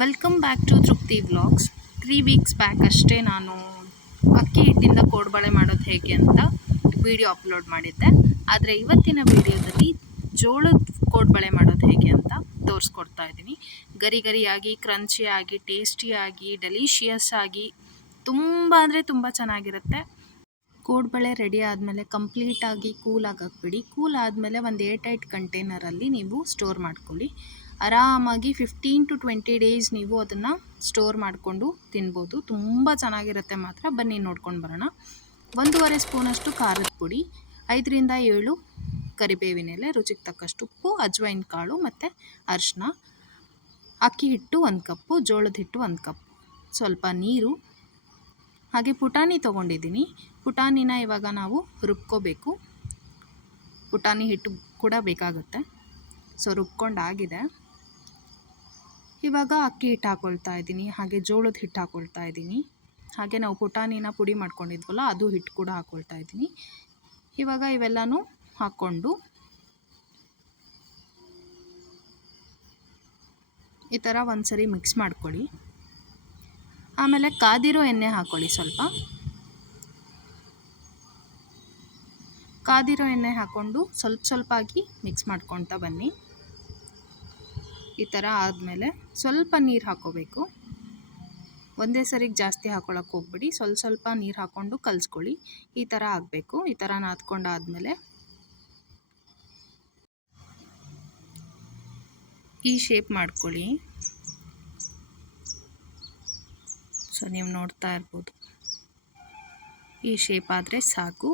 Welcome back to ತೃಪ್ತಿ vlogs. 3 weeks back ಅಷ್ಟೇ ನಾನು ಅಕ್ಕಿ ಹಿಟ್ಟಿಂದ ಕೋಡ್ಬಳೆ ಮಾಡೋದು ಹೇಗೆ ಅಂತ ವಿಡಿಯೋ ಅಪ್ಲೋಡ್ ಮಾಡಿದ್ದೆ. ಆದರೆ ಇವತ್ತಿನ ವಿಡಿಯೋದಲ್ಲಿ ಜೋಳದ ಕೋಡ್ಬಳೆ ಮಾಡೋದು ಹೇಗೆ ಅಂತ ತೋರಿಸ್ಕೊಡ್ತಾ ಇದ್ದೀನಿ. ಗರಿ ಗರಿಯಾಗಿ, ಕ್ರಂಚಿಯಾಗಿ, ಟೇಸ್ಟಿಯಾಗಿ, ಡೆಲಿಷಿಯಸ್ ಆಗಿ ತುಂಬ ಅಂದರೆ ತುಂಬ ಚೆನ್ನಾಗಿರುತ್ತೆ. ಕೋಡ್ಬಳೆ ರೆಡಿ ಆದಮೇಲೆ ಕಂಪ್ಲೀಟಾಗಿ ಕೂಲ್ ಆಗಕ್ಕೆ ಕೂಲ್ ಆದಮೇಲೆ ಒಂದು ಏರ್ಟೈಟ್ ಕಂಟೈನರಲ್ಲಿ ನೀವು ಸ್ಟೋರ್ ಮಾಡ್ಕೊಳ್ಳಿ. ಆರಾಮಾಗಿ 15 to 20 ಡೇಸ್ ನೀವು ಅದನ್ನು ಸ್ಟೋರ್ ಮಾಡಿಕೊಂಡು ತಿನ್ಬೋದು. ತುಂಬ ಚೆನ್ನಾಗಿರುತ್ತೆ ಮಾತ್ರ. ಬನ್ನಿ ನೋಡ್ಕೊಂಡು ಬರೋಣ. 1.5 ಸ್ಪೂನಷ್ಟು ಖಾರದ ಪುಡಿ, 5ರಿಂದ 7 ಕರಿಬೇವಿನ ಎಲೆ, ರುಚಿಗೆ ತಕ್ಕಷ್ಟು ಉಪ್ಪು, ಅಜ್ವೈನ್ ಕಾಳು ಮತ್ತು ಅರಿಶಿನ, ಅಕ್ಕಿ ಹಿಟ್ಟು 1 ಕಪ್ಪು, ಜೋಳದ ಹಿಟ್ಟು 1 ಕಪ್, ಸ್ವಲ್ಪ ನೀರು, ಹಾಗೆ ಪುಟಾಣಿ ತೊಗೊಂಡಿದ್ದೀನಿ. ಪುಟಾಣಿನ ಇವಾಗ ನಾವು ರುಬ್ಕೋಬೇಕು. ಪುಟಾಣಿ ಹಿಟ್ಟು ಕೂಡ ಬೇಕಾಗುತ್ತೆ. ಸೊ ರುಬ್ಕೊಂಡಾಗಿದೆ. ಇವಾಗ ಅಕ್ಕಿ ಹಿಟ್ಟು ಹಾಕ್ಕೊಳ್ತಾ ಇದ್ದೀನಿ, ಹಾಗೆ ಜೋಳದ ಹಿಟ್ಟು ಹಾಕ್ಕೊಳ್ತಾ ಇದ್ದೀನಿ, ಹಾಗೆ ನಾವು ಪುಟಾಣಿನ ಪುಡಿ ಮಾಡ್ಕೊಂಡಿದ್ವಲ್ಲ ಅದು ಹಿಟ್ಟು ಕೂಡ ಹಾಕ್ಕೊಳ್ತಾ ಇದ್ದೀನಿ. ಇವಾಗ ಇವೆಲ್ಲನೂ ಹಾಕ್ಕೊಂಡು ಈ ಥರ ಒಂದ್ಸರಿ ಮಿಕ್ಸ್ ಮಾಡ್ಕೊಳ್ಳಿ. ಆಮೇಲೆ ಕಾದಿರೋ ಎಣ್ಣೆ ಹಾಕ್ಕೊಳ್ಳಿ. ಕಾದಿರೋ ಎಣ್ಣೆ ಹಾಕ್ಕೊಂಡು ಸ್ವಲ್ಪ ಆಗಿ ಮಿಕ್ಸ್ ಮಾಡ್ಕೊಳ್ತಾ ಬನ್ನಿ. ಈ ಥರ ಆದಮೇಲೆ ಸ್ವಲ್ಪ ನೀರು ಹಾಕ್ಕೋಬೇಕು. ಒಂದೇ ಸರಿಗೆ ಜಾಸ್ತಿ ಹಾಕ್ಕೊಳಕ್ಕೆ ಹೋಗ್ಬಿಡಿ. ಸ್ವಲ್ಪ ನೀರು ಹಾಕ್ಕೊಂಡು ಕಲಿಸ್ಕೊಳ್ಳಿ. ಈ ಥರ ಆಗಬೇಕು. ಈ ಥರ ನಾದ್ಕೊಂಡಾದಮೇಲೆ ಈ ಶೇಪ್ ಮಾಡ್ಕೊಳ್ಳಿ. ಸೊ ನೀವು ನೋಡ್ತಾ ಇರ್ಬೋದು, ಈ ಶೇಪ್ ಆದರೆ ಸಾಕು.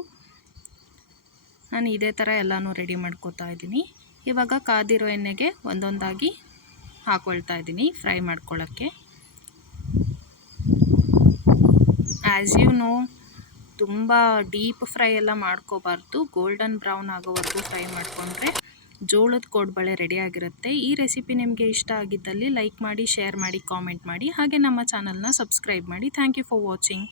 ನಾನು ಇದೇ ಥರ ಎಲ್ಲನೂ ರೆಡಿ ಮಾಡ್ಕೋತಾ ಇದ್ದೀನಿ. ಇವಾಗ ಕಾದಿರೋ ಎಣ್ಣೆಗೆ ಒಂದೊಂದಾಗಿ ಹಾಕ್ಕೊಳ್ತಾ ಇದ್ದೀನಿ ಫ್ರೈ ಮಾಡ್ಕೊಳ್ಳೋಕ್ಕೆ. ಆ್ಯಸ್ ಯು ನೋ, ತುಂಬ ಡೀಪ್ ಫ್ರೈ ಎಲ್ಲ ಮಾಡ್ಕೋಬಾರ್ದು. ಗೋಲ್ಡನ್ ಬ್ರೌನ್ ಆಗೋವರೆಗೂ ಫ್ರೈ ಮಾಡಿಕೊಂಡ್ರೆ ಜೋಳದ ಕೋಡ್ಬಳೆ ರೆಡಿಯಾಗಿರುತ್ತೆ. ಈ ರೆಸಿಪಿ ನಿಮಗೆ ಇಷ್ಟ ಆಗಿದ್ದಲ್ಲಿ ಲೈಕ್ ಮಾಡಿ, ಶೇರ್ ಮಾಡಿ, ಕಾಮೆಂಟ್ ಮಾಡಿ, ಹಾಗೆ ನಮ್ಮ ಚಾನಲ್ನ ಸಬ್ಸ್ಕ್ರೈಬ್ ಮಾಡಿ. Thank you for watching.